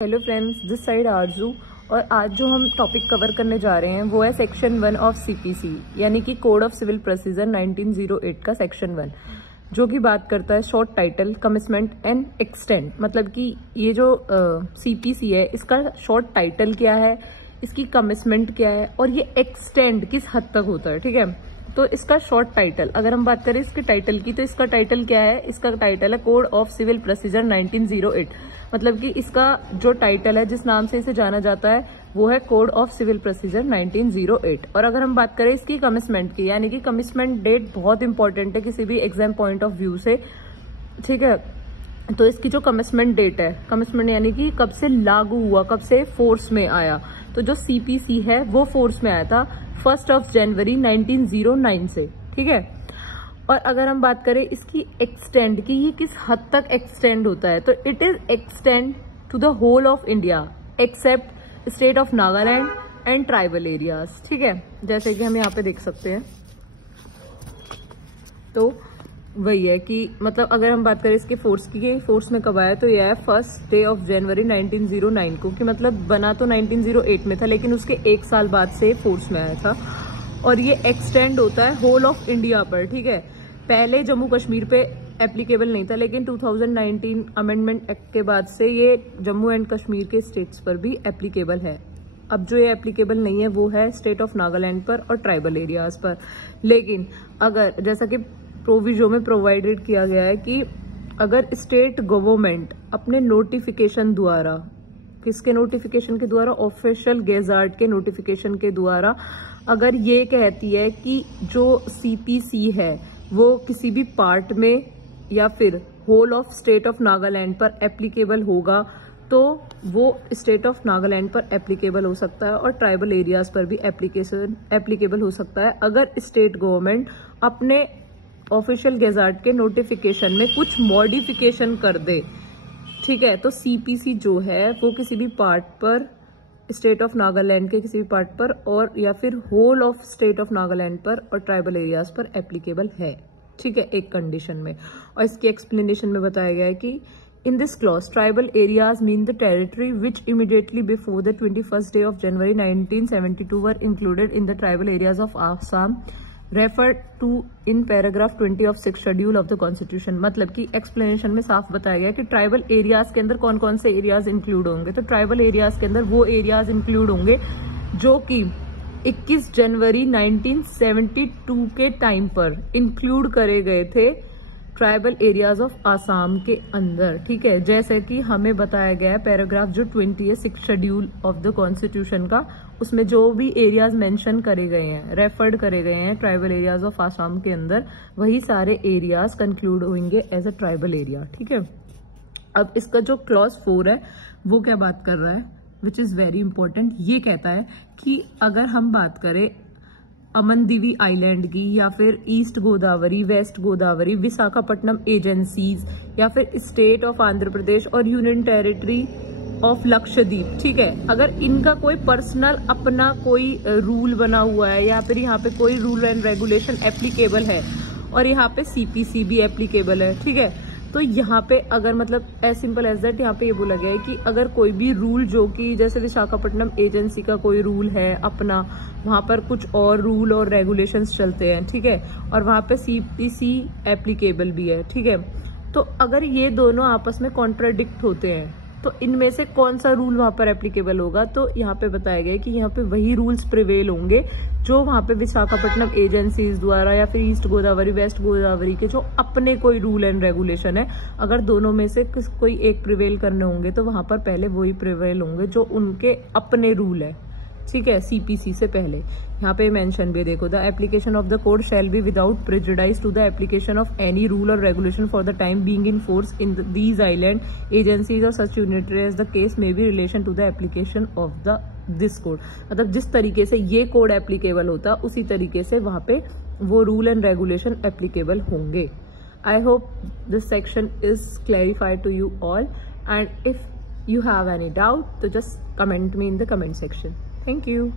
Hello friends, this side आरजू। और आज जो हम टॉपिक कवर करने जा रहे हैं वो है सेक्शन 1 ऑफ सीपीसी, यानी कि कोड ऑफ सिविल प्रोसीजर 1908 का सेक्शन 1, जो कि बात करता है short title, commitment and extend. मतलब कि ये जो सीपीसी है इसका शॉर्ट टाइटल क्या है, इसकी कमिटमेंट क्या है और ये एक्सटेंड किस हद तक होता है। ठीक है, तो इसका शॉर्ट टाइटल, अगर हम बात करें इसके टाइटल की, तो इसका टाइटल क्या है? इसका टाइटल है कोड ऑफ सिविल प्रोसीजर 1908। मतलब कि इसका जो टाइटल है, जिस नाम से इसे जाना जाता है, वो है कोड ऑफ सिविल प्रोसीजर 1908। और अगर हम बात करें इसकी कमिटमेंट की, यानी कि कमिटमेंट डेट बहुत इंपॉर्टेंट है किसी भी एग्जाम पॉइंट ऑफ व्यू से। ठीक है, तो इसकी जो कमिटमेंट डेट है, कमिटमेंट यानी कि कब से लागू हुआ, कब से फोर्स में आया, तो जो सीपीसी है वो फोर्स में आया था 1 जनवरी 1909 से। ठीक है, और अगर हम बात करें इसकी एक्सटेंड की, ये किस हद तक एक्सटेंड होता है, तो it is extend to the whole of India except state of Nagaland and tribal areas. ठीक है, जैसे कि हम यहाँ पे देख सकते हैं, तो वही है कि मतलब अगर हम बात करें इसके फोर्स की, फोर्स में कब आया, तो यह है 1 जनवरी 1909 को, कि मतलब बना तो 1908 में था, लेकिन उसके एक साल बाद से फोर्स में आया था। और ये एक्सटेंड होता है होल ऑफ इंडिया पर। ठीक है, पहले जम्मू कश्मीर पे एप्लीकेबल नहीं था, लेकिन 2019 अमेंडमेंट एक्ट के बाद से ये जम्मू एंड कश्मीर के स्टेट्स पर भी एप्लीकेबल है। अब जो ये एप्लीकेबल नहीं है वो है स्टेट ऑफ नागालैंड पर और ट्राइबल एरियाज पर। लेकिन अगर, जैसा कि प्रोविजो में प्रोवाइडेड किया गया है कि अगर स्टेट गवर्नमेंट अपने नोटिफिकेशन द्वारा, किसके नोटिफिकेशन के द्वारा, ऑफिशियल गेजार्ट के नोटिफिकेशन के द्वारा, अगर ये कहती है कि जो सीपीसी है वो किसी भी पार्ट में या फिर whole of state of Nagaland पर एप्लीकेबल होगा, तो वो स्टेट ऑफ नागालैंड पर एप्लीकेबल हो सकता है और ट्राइबल एरियाज पर भी एप्लीकेबल हो सकता है, अगर स्टेट गवर्नमेंट अपने ऑफिशियल गेजार्ट के नोटिफिकेशन में कुछ मॉडिफिकेशन कर दे। ठीक है, तो सीपीसी जो है वो किसी भी पार्ट पर, स्टेट ऑफ नागालैंड के किसी भी पार्ट पर और या फिर whole of state of Nagaland पर और ट्राइबल एरियाज पर एप्लीकेबल है। ठीक है, एक कंडीशन में। और इसकी एक्सप्लेनेशन में बताया गया है कि in this clause tribal areas mean the territory which immediately before the 21st day of January 1972 were included in the tribal areas of Assam refer to in paragraph 20 of 6 schedule of the constitution. मतलब कि explanation में साफ बताया गया कि tribal areas के अंदर कौन कौन से एरियाज इंक्लूड होंगे। तो ट्राइबल एरियाज के अंदर वो एरियाज इंक्लूड होंगे जो कि 21 जनवरी 1972 के टाइम पर इंक्लूड करे गए थे ट्राइबल एरियाज ऑफ आसाम के अंदर। ठीक है, जैसे कि हमें बताया गया है पैराग्राफ जो 20 है 6 शेड्यूल ऑफ द कॉन्स्टिट्यूशन का, उसमें जो भी एरियाज मेंशन करे गए हैं, रेफर्ड करे गए हैं ट्राइबल एरियाज ऑफ आसाम के अंदर, वही सारे एरियाज कंक्लूड होंगे एज अ ट्राइबल एरिया। ठीक है, अब इसका जो क्लॉज 4 है वो क्या बात कर रहा है, विच इज वेरी इंपॉर्टेंट। ये कहता है कि अगर हम बात करें अमनदीवी आइलैंड की, या फिर east Godavari, west Godavari, Visakhapatnam agencies, या फिर स्टेट ऑफ आंध्र प्रदेश और यूनियन टेरिटरी ऑफ लक्षद्वीप, ठीक है, अगर इनका कोई पर्सनल अपना कोई रूल बना हुआ है या फिर यहाँ पे कोई रूल एंड रेगुलेशन एप्लीकेबल है और यहाँ पे सीपीसी भी एप्लीकेबल है, ठीक है, तो यहाँ पे अगर मतलब एज सिंपल एज दैट यहाँ पे ये बोला गया है कि अगर कोई भी रूल, जो कि जैसे विशाखापट्टनम एजेंसी का कोई रूल है अपना, वहां पर कुछ और रूल और रेगुलेशंस चलते हैं, ठीक है, और वहां पे सीपीसी एप्लीकेबल भी है। ठीक है, तो अगर ये दोनों आपस में कॉन्ट्राडिक्ट होते हैं तो इनमें से कौन सा रूल वहां पर एप्लीकेबल होगा, तो यहाँ पे बताया गया है कि यहाँ पे वही रूल्स प्रिवेल होंगे जो वहां पे विशाखापट्टनम एजेंसीज द्वारा या फिर ईस्ट गोदावरी, वेस्ट गोदावरी के जो अपने कोई रूल एंड रेगुलेशन है, अगर दोनों में से कोई एक प्रिवेल करने होंगे तो वहां पर पहले वही प्रिवेल होंगे जो उनके अपने रूल है। ठीक है, सीपीसी से पहले यहाँ पे मेंशन भी देखो, the application of the code shall be without prejudice to the application of any rule और regulation for the time being in force in these island agencies और such unitary as the case may be relation to the application of the this code. मतलब जिस तरीके से ये code applicable होता उसी तरीके से वहां पे वो रूल एंड रेगुलेशन एप्लीकेबल होंगे। I hope this section is clarified to you all, and if you have any doubt, so just comment me in the comment section. Thank you.